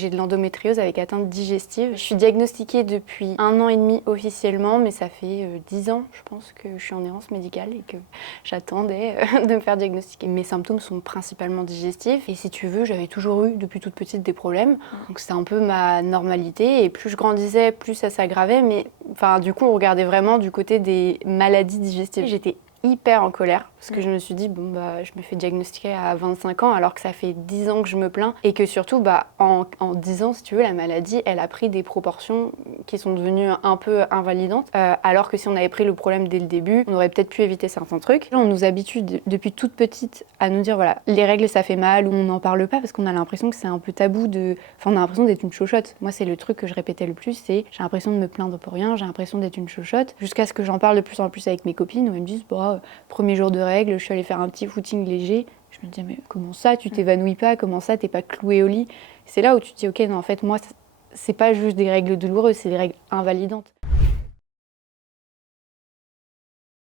J'ai de l'endométriose avec atteinte digestive. Je suis diagnostiquée depuis 1 an et demi officiellement, mais ça fait 10 ans, je pense, que je suis en errance médicale et que j'attendais de me faire diagnostiquer. Mes symptômes sont principalement digestifs et si tu veux, j'avais toujours eu depuis toute petite des problèmes. Donc c'était un peu ma normalité et plus je grandissais, plus ça s'aggravait. Mais enfin, du coup, on regardait vraiment du côté des maladies digestives. J'étais hyper en colère parce que je me suis dit bon bah je me fais diagnostiquer à 25 ans alors que ça fait 10 ans que je me plains et que surtout bah en 10 ans si tu veux la maladie elle a pris des proportions qui sont devenues un peu invalidantes alors que si on avait pris le problème dès le début on aurait peut-être pu éviter certains trucs. Là, on nous habitue depuis toute petite à nous dire voilà les règles ça fait mal ou on n'en parle pas parce qu'on a l'impression que c'est un peu tabou on a l'impression d'être une chochotte. Moi c'est le truc que je répétais le plus, c'est j'ai l'impression de me plaindre pour rien, j'ai l'impression d'être une chochotte jusqu'à ce que j'en parle de plus en plus avec mes copines où elles me disent bah premier jour de règles, je suis allée faire un petit footing léger. Je me disais, mais comment ça, tu t'évanouis pas? Comment ça, t'es pas clouée au lit? C'est là où tu te dis, ok, non, en fait, moi, c'est pas juste des règles douloureuses, c'est des règles invalidantes.